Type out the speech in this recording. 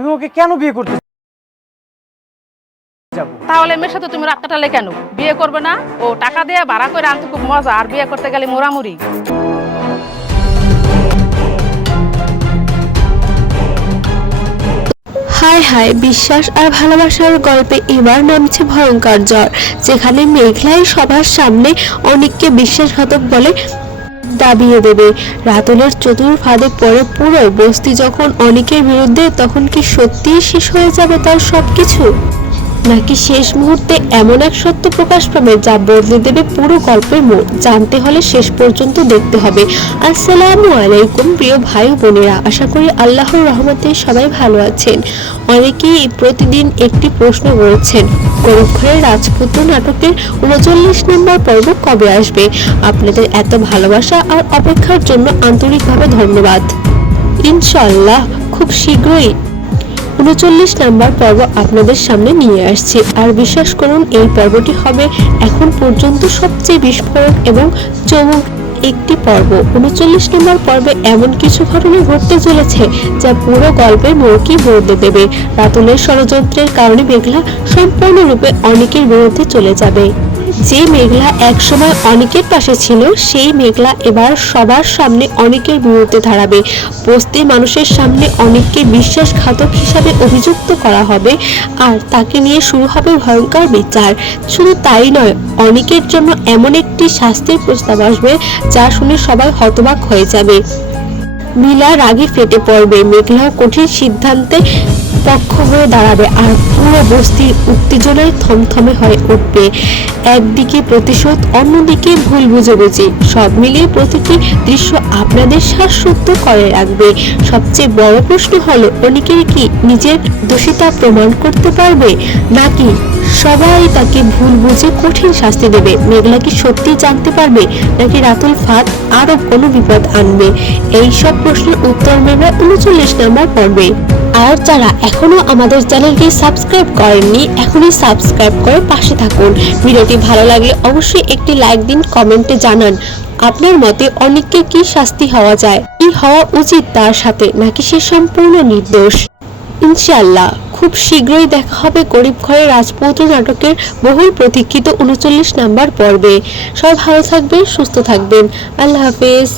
আমি ওকে কেন বিয়ে করতে যাব? তাহলে মেয়ের সাথে তুমি রাত কাটালে কেন? বিয়ে করবে না? ও টাকা দিয়ে ভাড়া করে আনতে খুব মজা, আর বিয়ে করতে গেলে মোরামুরি। হায় হায়, বিশ্বাস আর ভালোবাসার গল্পে এবার নামছে ভয়ঙ্কর ঝড়, যেখানে মেঘলাই সবার সামনে অনিককে বিশ্বাসঘাতক বলে দাবিয়ে দেবে। রাতুলের চতুর ফাঁদে পড়ে পুরো বস্তি যখন অনিকের বিরুদ্ধে, তখন কি সত্যিই শেষ হয়ে যাবে তার সবকিছু, নাকি শেষ মুহূর্তে এমন এক সত্য প্রকাশ পাবে যা বদলে দেবে পুরো গল্পের মোড়? জানতে হলে শেষ পর্যন্ত দেখতে হবে। আসসালামু আলাইকুম প্রিয় ভাই বোনেরা, আশা করি আল্লাহর রহমতে সবাই ভালো আছেন। অনেকেই প্রতিদিন একটি প্রশ্ন করেছেন, গরিব ঘরের রাজপুত্র নাটকের ৩৯ নম্বর পর্ব কবে আসবে? আপনাদের এত ভালোবাসা আর অপেক্ষার জন্য আন্তরিকভাবে ধন্যবাদ। ইনশাআল্লাহ খুব শীঘ্রই ৩৯ নাম্বার পর্ব আপনাদের সামনে নিয়ে আসছি। আর বিশ্বাস করুন, এই পর্বটি হবে এখন পর্যন্ত সবচেয়ে বিস্ফোরক এবং চমক একটি পর্ব। ৩৯ নম্বর পর্বে এমন কিছু ঘটনা ঘটতে চলেছে যা পুরো গল্পের মোড়কে বদলে দেবে। রাতুলের ষড়যন্ত্রের কারণে মেঘলা সম্পূর্ণরূপে অনিকের বিরুদ্ধে চলে যাবে। যে মেঘলা একসময় অনিকের পাশে ছিল, সেই মেঘলা এবার সবার সামনে অনিকের বিরুদ্ধে দাঁড়াবে। বস্তির মানুষের সামনে অনিককে বিশ্বাসঘাতক হিসাবে অভিযুক্ত করা হবে, আর তাকে নিয়ে শুরু হবে ভয়ঙ্কর বিচার। শুধু তাই নয়, অনিকের জন্য এমন একটি শাস্তির প্রস্তাব আসবে যা শুনে সবাই হতবাক হয়ে যাবে। মিলা রাগে ফেটে পড়বে, মেঘলাও কঠিন সিদ্ধান্তে পক্ষ হয়ে দাঁড়াবে, আর পুরো বস্তির উত্তেজনায় থমথমে হয়ে উঠবে। একদিকে প্রতিশোধ, অন্যদিকে ভুল বুঝাবুঝি, সব মিলিয়ে প্রতিটি দৃশ্য আপনাদের শ্বাসরুদ্ধ করে রাখবে। সবচেয়ে বড় প্রশ্ন হলো, অনিকের কি নিজের দোষিতা প্রমাণ করতে পারবে, নাকি সবাই তাকে ভুল বুঝে কঠিন শাস্তি দেবে? মেঘলা কি সত্যি জানতে পারবে, নাকি রাতুল ফাঁদ আরো কোনো বিপদ আনবে? এই সব প্রশ্নের উত্তর মেলে ৩৯ নম্বর পর্বে। আর যারা এখনো আমাদের চ্যানেলটি সাবস্ক্রাইব করেননি, এখনই সাবস্ক্রাইব করে পাশে থাকুন। ভিডিওটি ভালো লাগলে অবশ্যই একটি লাইক দিন, কমেন্টে জানান আপনার মতে অনিককে কি শাস্তি হওয়া যায়, কি হওয়া উচিত তার সাথে, নাকি সে সম্পূর্ণ নির্দোষ। ইনশাআল্লাহ খুব শীঘ্রই দেখা হবে গরিব ঘরের রাজপুত্র নাটকের বহুল প্রতীক্ষিত ৩৯ নাম্বার পর্বে। সবাই ভালো থাকবেন, সুস্থ থাকবেন। আল্লাহ হাফেজ।